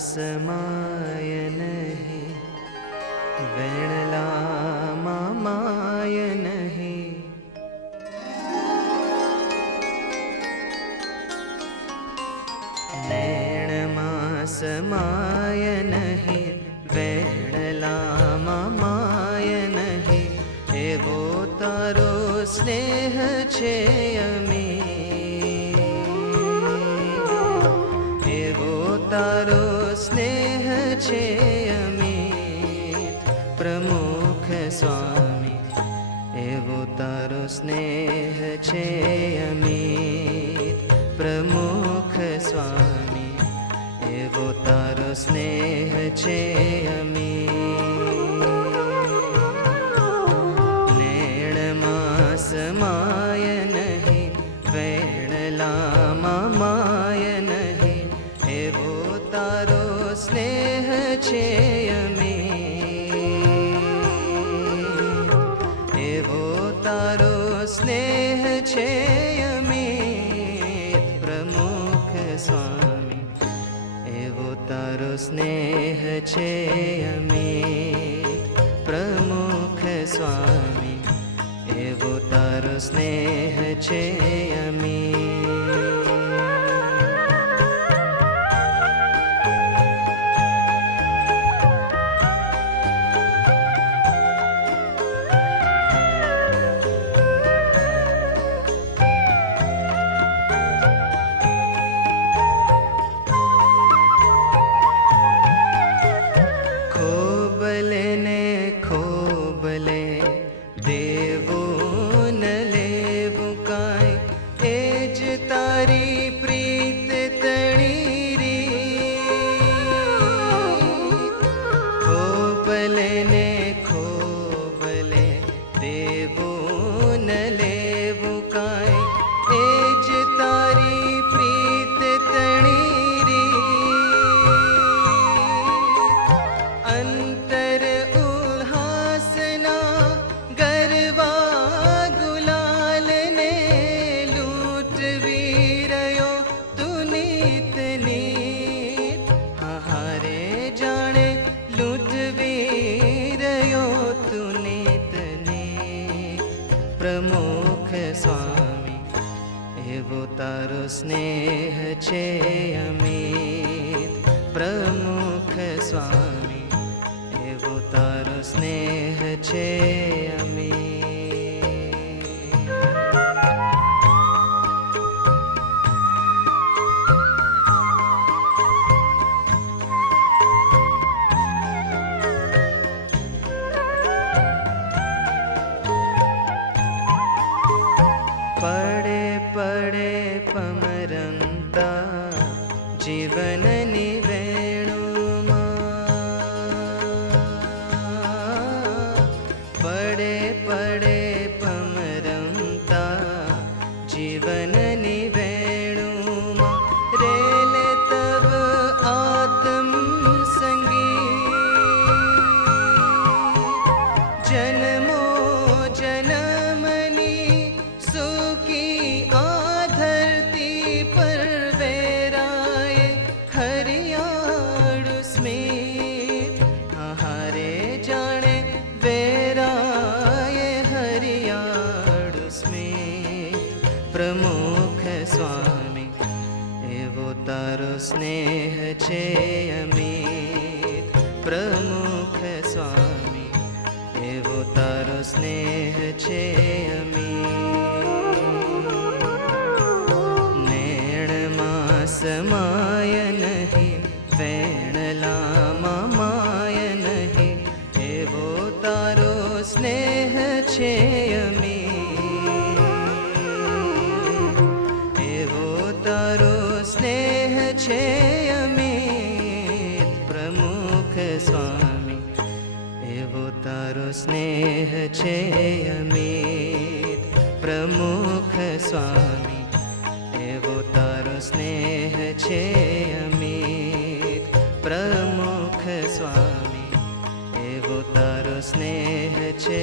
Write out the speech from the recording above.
समाय नहीं, वेणलामा माय नहीं। नैणमा समाय नहीं, वेणलामा माय नहीं। एवो तारो स्नेह छे अमीर, एवो तारो स्नेह छे अमीर। प्रमुख स्वामी एवो तारो स्नेह छे अमीर। प्रमुख स्वामी एवो तारो स्नेह छे अमीर। नैणमा समाय नहीं, वेणलामा माय नहीं। एवो तारो स्नेह छे अमीर, एवो तारो स्नेह छे अमीर। प्रमुख स्वामी एवो तारो स्नेह छे अमीर। प्रमुख स्वामी एवो तारो स्नेह छे अमीर। खोबले ने खोबले देवो न लेवु काई, एज तारी प्रीत तणीरी। खोबले ने खोबले देवो न लेवु काई, एज तारी प्रीत तणीरी। अंतर उल्हासना गरवा गुलाल ने, लूट वीरयो तू नीत नीत। हारे जाने लूट वीरयो तू नीत नीत। प्रमुख स्वामी एवो तारो स्नेह छे अमीर। प्रमुख स्वामी एवो तारो स्नेह छे अमीर। पड़े पड़े पमरंता जीवननी वेणुमा। पड़े पड़े पमरंता जीवननी वेणुमा। रेले तब आत्म संगीत, जन्मो जन्मनी सुखी आ धरती पर। वेराए हरियाणु स्मित, हारे जाने वेराए हरियाणु स्मित। प्रमुख स्वामी एवो तारो स्नेह छे अमीर। प्रमुख स्वामी एवो तारो स्नेह छे अमीर। नैणमा समाय नहीं, वेणलामा माय नहीं। एवो तारो स्नेह छे अमीर, एवो तारो स्नेह छे अमीर। प्रमुख स्वामी एवो तारो स्नेह छे अमीर। प्रमुख स्वामी एवो तारो स्नेह छे अमीर। प्रमुख स्वामी एवो तारो स्नेह छे